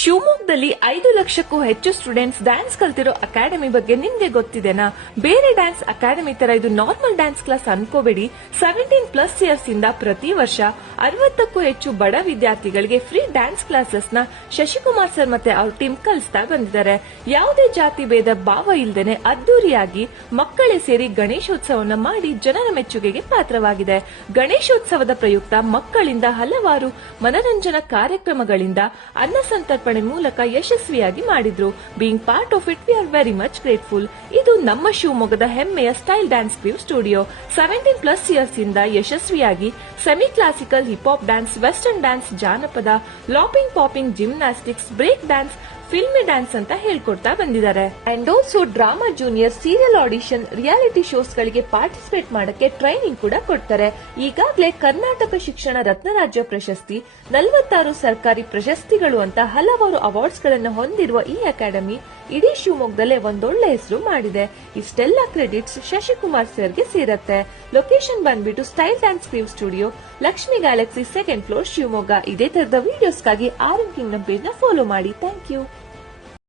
ಶಿವಮೊಗ್ಗದಲ್ಲಿ ಐದು ಲಕ್ಷಕ್ಕೂ ಹೆಚ್ಚು ಸ್ಟೂಡೆಂಟ್ಸ್ ಡ್ಯಾನ್ಸ್ ಕಲ್ತಿರೋ ಅಕಾಡೆಮಿ ಬಗ್ಗೆ ನಿಮ್ಗೆ ಗೊತ್ತಿದೆನಾ? ಬೇರೆ ಡ್ಯಾನ್ಸ್ ಅಕಾಡೆಮಿ ತರ ಇದು ನಾರ್ಮಲ್ ಡ್ಯಾನ್ಸ್ ಕ್ಲಾಸ್ ಅನ್ಕೋಬೇಡಿ. ಸೆವೆಂಟೀನ್ ಪ್ಲಸ್ ಇಯರ್ಸ್ ಇಂದ ಪ್ರತಿ ವರ್ಷ ಅರವತ್ತಕ್ಕೂ ಹೆಚ್ಚು ಬಡ ವಿದ್ಯಾರ್ಥಿಗಳಿಗೆ ಫ್ರೀ ಡ್ಯಾನ್ಸ್ ಕ್ಲಾಸಸ್ನ ಶಶಿಕುಮಾರ್ ಸರ್ ಮತ್ತೆ ಅವ್ರ ಟೀಮ್ ಕಲಿಸ್ತಾ ಬಂದಿದ್ದಾರೆ. ಯಾವುದೇ ಜಾತಿ ಭೇದ ಭಾವ ಇಲ್ದೇನೆ ಅದ್ದೂರಿಯಾಗಿ ಮಕ್ಕಳೇ ಸೇರಿ ಗಣೇಶೋತ್ಸವನ ಮಾಡಿ ಜನರ ಮೆಚ್ಚುಗೆಗೆ ಪಾತ್ರವಾಗಿದೆ. ಗಣೇಶೋತ್ಸವದ ಪ್ರಯುಕ್ತ ಮಕ್ಕಳಿಂದ ಹಲವಾರು ಮನರಂಜನಾ ಕಾರ್ಯಕ್ರಮಗಳಿಂದ ಅನ್ನ ಸಂತರ್ಪಣೆ ಮೂಲಕ ಯಶಸ್ವಿಯಾಗಿ ಮಾಡಿದ್ರು. Being part of it we are very much grateful ಇದು ನಮ್ಮ ಶಿವಮೊಗ್ಗದ ಹೆಮ್ಮೆಯ style dance crew studio seventeen plus years ಇಂದ ಯಶಸ್ವಿಯಾಗಿ semi classical hip hop dance western dance ಜಾನಪದ locking popping gymnastics break dance filmy dance ಅಂತ ಹೇಳ್ಕೊಡ್ತಾ ಬಂದಿದ್ದಾರೆ. And also drama junior serial audition reality shows ಗಳಿಗೆ ಪಾರ್ಟಿಸಿಪೇಟ್ ಮಾಡಕ್ಕೆ ಟ್ರೈನಿಂಗ್ ಕೂಡ ಕೊಡ್ತಾರೆ. ಈಗಾಗಲೇ ಕರ್ನಾಟಕ ಶಿಕ್ಷಣ ರತ್ನರಾಜ್ಯ ಪ್ರಶಸ್ತಿ, ನಲವತ್ತಾರು ಸರ್ಕಾರಿ ಪ್ರಶಸ್ತಿಗಳು ಅಂತ ಹಲವಾರು ಅವಾರ್ಡ್ಸ್ಗಳನ್ನು ಹೊಂದಿರುವ ಈ ಅಕಾಡೆಮಿ ಇಡೀ ಶಿವಮೊಗ್ಗದಲ್ಲೇ ಒಂದೊಳ್ಳೆ ಹೆಸರು ಮಾಡಿದೆ. ಇಷ್ಟೆಲ್ಲ ಕ್ರೆಡಿಟ್ಸ್ ಶಶಿಕುಮಾರ್ ಸರ್ಗೆ ಸೇರತ್ತೆ. ಲೊಕೇಶನ್ ಬಂದ್ಬಿಟ್ಟು style dance crew studio Lakshmi galaxy second floor Shivamogga. ಇದೇ ತರದ ವಿಡಿಯೋಸ್ಗಾಗಿ ಆರ್ ಕಿಂಗ್ಡಮ್ ಪೇಜ್ನ ಫಾಲೋ ಮಾಡಿ. Thank you